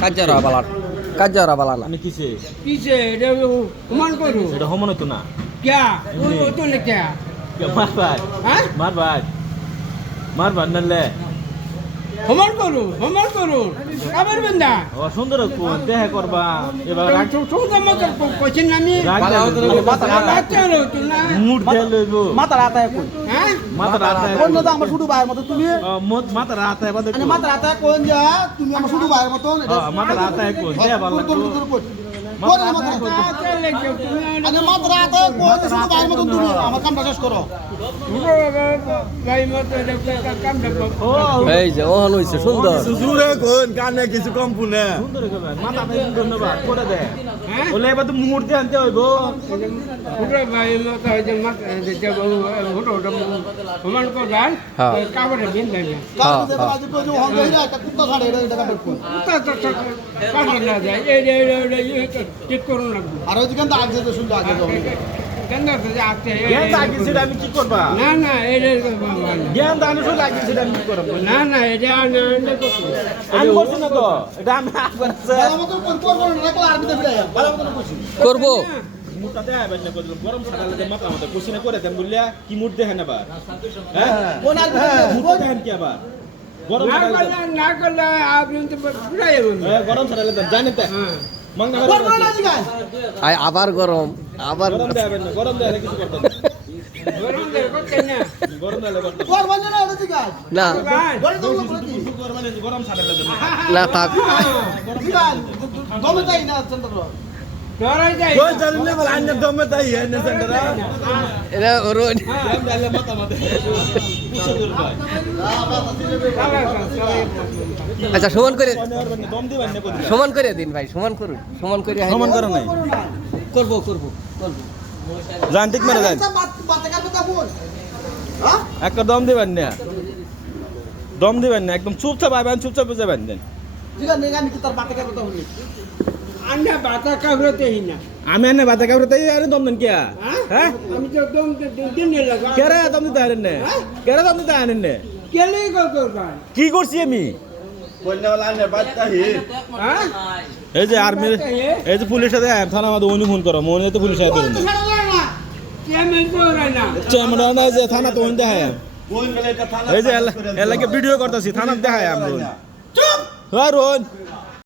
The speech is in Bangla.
কাজরা বালা না মানে কিসে কিসে এটা সমান করু এটা হমন হতো না ক্যা ও তো না ক্যা মার ভাই হ্যাঁ মার ভাই নালে সমান করু আবার বন্ধা ও সুন্দর কোন দেহ করবা এবার ছোট মত কোচিন নামি মুড দে লইবো মাথা রাতা কোন হ্যাঁ মাথা রাতে কোন না আমার শুধু ভাইয়ের মতো তুমি মাথা রাতে বাদে মানে মাথা রাতা কোন যা তুমি আমার শুধু ভাইয়ের মতো মাথা রাতে কোন দেহ ভালো কোন মাথা আরে মাথা রাতা কোন শুধু ভাইয়ের মতো তুমি আমার কামটা শেষ করো ভাই মত কাম দেখো এই যে ওহন হইছে সুন্দর জুরে কোন কানে কিছু কম পুনে সুন্দর করবা মাথা ভাই ধন্যবাদ করে দে হ্যাঁ বলে এবার তো মুহূর্তে আনতে হইব পুরো ভাই মত যে মত যে ফটো সমান করবার কাবরে বিন দেন কাম দে আজ কই যে হল গইরা একটা কুত্তা ছাড়ে এটা কাটা কোন কাবরে না যায় এই ঠিক করুন লাগবে আর ওই দিকে আগে তো শুনতে আগে যাও কেন তো যাচ্ছে জ্ঞান দাগে সেটা আমি কি করবা না না এটা জ্ঞান দানে শুধু লাগে সেটা আমি কি করব না এটা আমি করছি না তো এটা আমি একবার ভালো মতো করবো না রাখলে আর বিতে ফিরে ভালো মতো কইছি করব মুটাতে আইবেন না কইলাম গরম ছাড়া লাগে মাথা মতো কুছিনা করে দেন বললিয়া কি মুড দেখেন আবার হ্যাঁ কোন আর মুড দেখেন কি আবার গরম ছাড়া লাগে না করলে আপনি তো পুরাই বলুন গরম ছাড়া লাগে জানেন তো মং না করবো না জিগাই আবার গরম আবার গরম দেবেন না গরম দেলে কিছু করতে গরম দে করতে না গরম দেলে করতে করবো না ওই জিগাই না বড় তো প্রতি মানে গরম ছাড়া লাগে না থাক জিগাই গমে তাই না চন্দ্র ডরাই যায় কোন জানেন না বল আন্য দমে তাই এনে সেন্টারা এটা রোজ গরম দেলে মাথা মতো কিছু করবে আচ্ছা সমান করে দম দিবেন না কইলা সমান করে দিন ভাই সমান করুন সমান করে সমান করে নাই করব জান ঠিক মেরে যান বাতে কাটবে তা বল হ্যাঁ একটা দম দিবেন না একদম চুপচাপ আইবেন চুপচাপ যাবেন দেন জিগাই নেগা নি তার বাতে কাটবে তা হলি আন্না বাতা কাবরতেই না আমি এনে বাতা কাবরে তাই আরে দম দেন কি হ্যাঁ আমি তো দম দিন লাগা কেরে দম দিতে আরেন না কেরে দম দিতে আরেন না কেলে করবার কি করছি আমি হ্যাঁ এই যে আর্মি এই যে পুলিশ সাথে থানা আমাদের অনুফোন করো মনে তো পুলিশ সাথে ধরুন কেমন করে না আমরা না যে থানা তো দেখায় এই যে এলাকে ভিডিও করতেছি থানা দেখায় আমরা চুপ হ্যাঁ রোন